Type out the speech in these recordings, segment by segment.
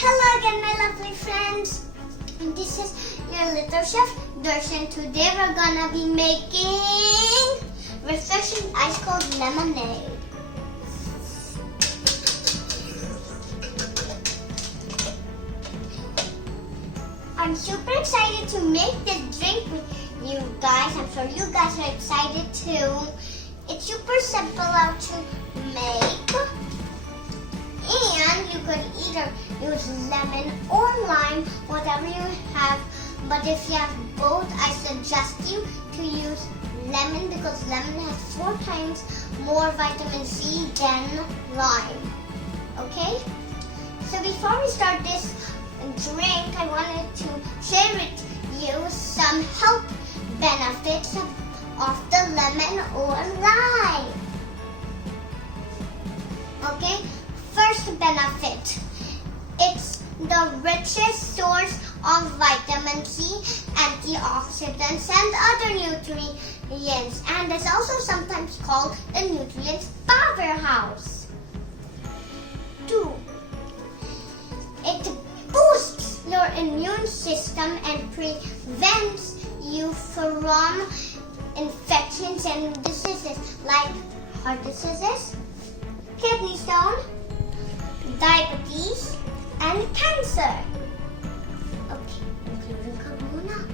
Hello again, my lovely friends. This is your little chef, Darshan. Today we're gonna be making refreshing ice cold lemonade. I'm super excited to make this drink with you guys. I'm sure you guys are excited too. It's super simple how to make. And you could either use lemon or lime, whatever you have. But if you have both, I suggest you to use lemon because lemon has 4 times more vitamin C than lime. Okay? So before we start this drink, I wanted to share with you some health benefits of the lemon or lime. Okay? First benefit, it's the richest source of vitamin C, antioxidants, and other nutrients, and it's also sometimes called the nutrients powerhouse. 2. It boosts your immune system and prevents you from infections and diseases like heart diseases, kidney stone, diabetes, and cancer. Okay, including corona.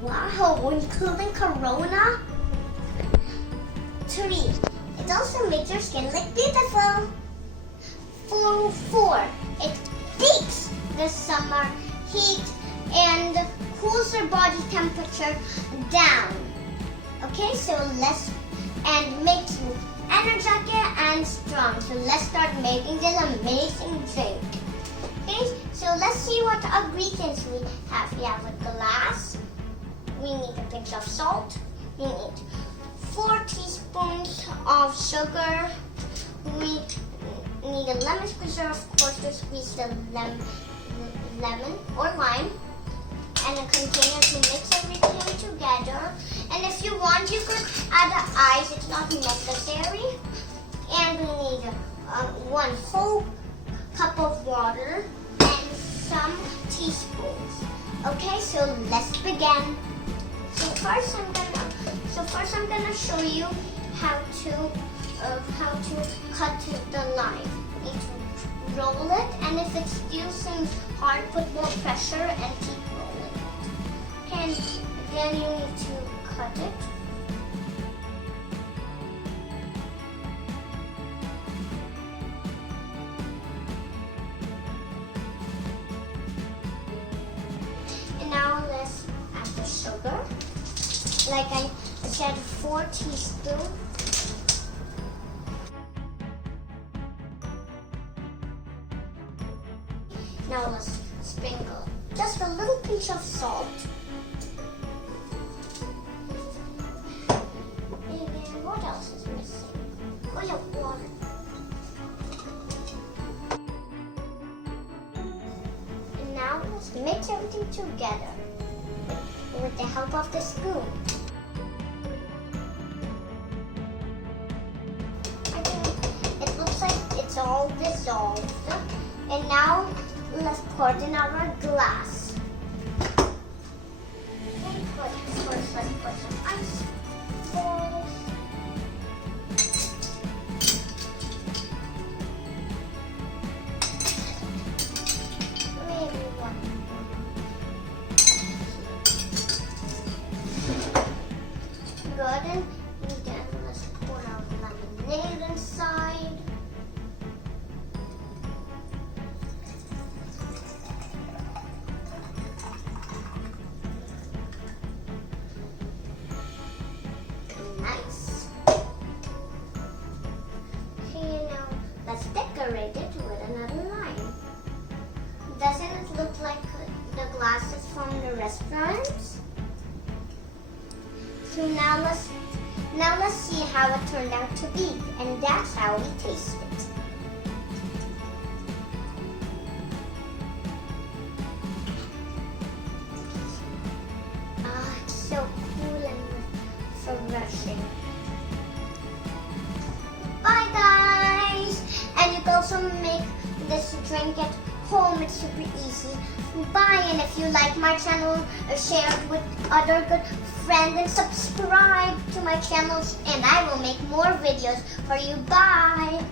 Wow, including corona. 3. It also makes your skin look beautiful. 4. It beats the summer heat and cools your body temperature down. Okay, so and makes you energetic and strong. So let's start making this amazing drink. Okay, so let's see what ingredients we have. We have a glass. We need a pinch of salt. We need 4 teaspoons of sugar. We need a lemon squeezer, of course, to squeeze the lemon or lime. And a container to mix everything together. And if you want, you could add ice. It's not necessary. And we need 1 whole cup of water and some teaspoons. Okay, so let's begin. So first I'm gonna show you how to cut the lime. You need to roll it, and if it still seems hard, put more pressure and keep rolling. And then you need to cut it. And now let's add the sugar. Like I said, 4 teaspoons. Now let's sprinkle just a little pinch of salt. And what else is missing? Oh yeah, water. And now let's mix everything together with the help of the spoon. I think it looks like it's all dissolved. And now let's pour it in our glass. First, let's put some ice balls. Maybe 1 more. Good, and then let's pour our lemonade inside. Nice. Okay, now let's decorate it with another lime. Doesn't it look like the glasses from the restaurants? So now let's see how it turned out to be, and that's how we taste it. It's so cool and refreshing. Bye guys! And you can also make this drink at home. It's super easy. Bye, and if you like my channel, share it with other good friends and subscribe to my channels, and I will make more videos for you. Bye.